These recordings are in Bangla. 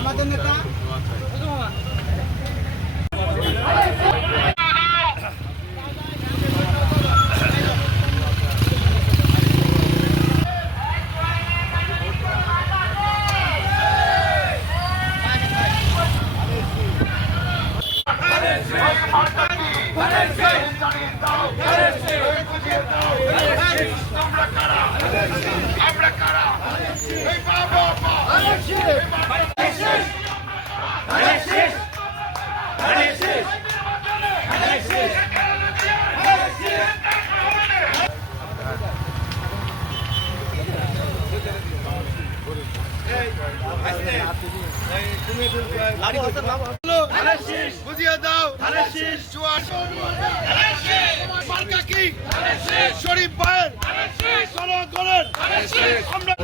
আমাদের নেতা বুঝিয়ে দাও শরীফ ভাইয়ের জনগণের আমরা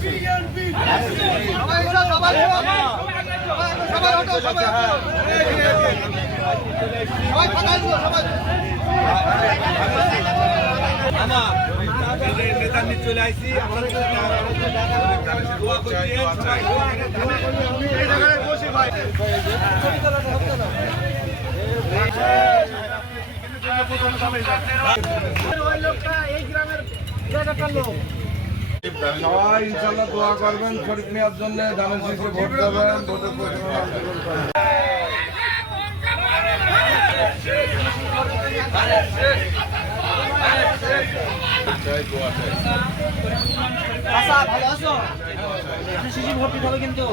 বিএনপি সবাই ইনশাল্লাহ দোয়া করবেন শরীফ নেওয়ার জন্য ধানের শীষে ভোট দেবেন ভোটের। আচ্ছা, ভালো আছো? শিশি কিন্তু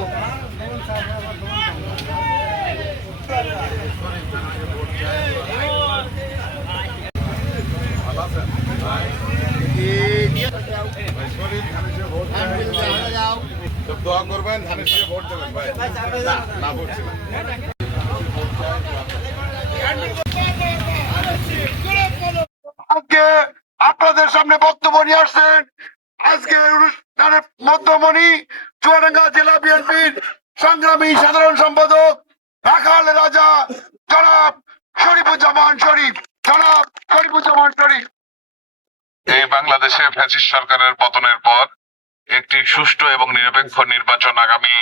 আজকে আপনাদের সামনে বক্তব্য নিয়ে আসছেন। আজকে অনুষ্ঠানের মধ্যমণি চুয়াডাঙ্গা জেলা বিএনপির সংগ্রামী সাধারণ সম্পাদক রাখাল রাজা, জনাব শরীফুজ্জামান শরীফ। জনাব শরীফুজ্জামান শরীফ। বাংলাদেশে ফ্যাসিস্ট সরকারের পতনের পর একটি সুষ্ঠু এবং নিরপেক্ষ নির্বাচন আগামী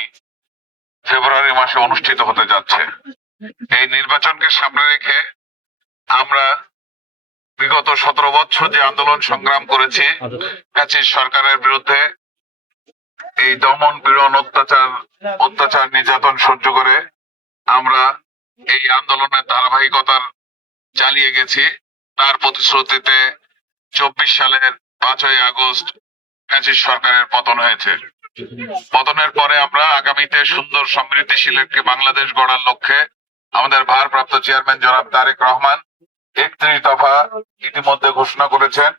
ফেব্রুয়ারি মাসে অনুষ্ঠিত হতে যাচ্ছে। এই নির্বাচনকে সামনে রেখে আমরা বিগত সতেরো বছর যে আন্দোলন সংগ্রাম করেছি, ফ্যাসিস্ট সরকারের বিরুদ্ধে এই দমন পীড়ন অত্যাচার অত্যাচার নির্যাতন সহ্য করে আমরা এই আন্দোলনের ধারাবাহিকতার চালিয়ে গেছি। তার প্রতিশ্রুতিতে চব্বিশ সালের পাঁচই আগস্ট ফ্যাসিস্ট সরকারের পতন হয়েছে। পতনের পরে আমরা আগামীতে সুন্দর সমৃদ্ধিশীল একটি বাংলাদেশ গড়ার লক্ষ্যে আমাদের ভারপ্রাপ্ত চেয়ারম্যান জনাব তারেক রহমান একত্রিশ দফা ইতিমধ্যে ঘোষণা করেছেন।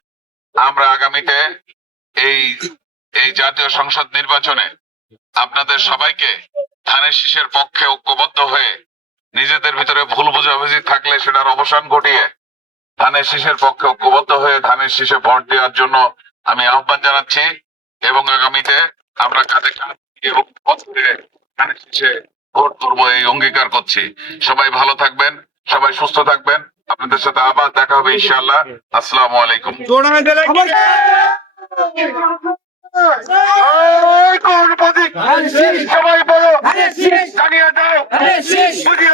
আমরা আগামীতে এই এই জাতীয় সংসদ নির্বাচনে আপনাদের সবাইকে ধানের শীষের পক্ষে ঐক্যবদ্ধ হয়ে নিজেদের ভিতরে ভুল বোঝাবুঝি থাকলে সেটার অবসান ঘটিয়ে ধানের শীষের পক্ষে ঐক্যবদ্ধ হয়ে ধানের শীষে ভোট দেওয়ার জন্য আমি আহ্বান জানাচ্ছি এবং আগামীতে আমরা কাঁধে কাঁধ ধানের শীষে ভোট করব এই অঙ্গীকার করছি। সবাই ভালো থাকবেন সবাই সুস্থ থাকবেন। আপনাদের সাথে আবার দেখা হবে ইনশাআল্লাহ। আসসালামু আলাইকুম? সবাই বলো জানিয়ে দাও। বুঝিয়ে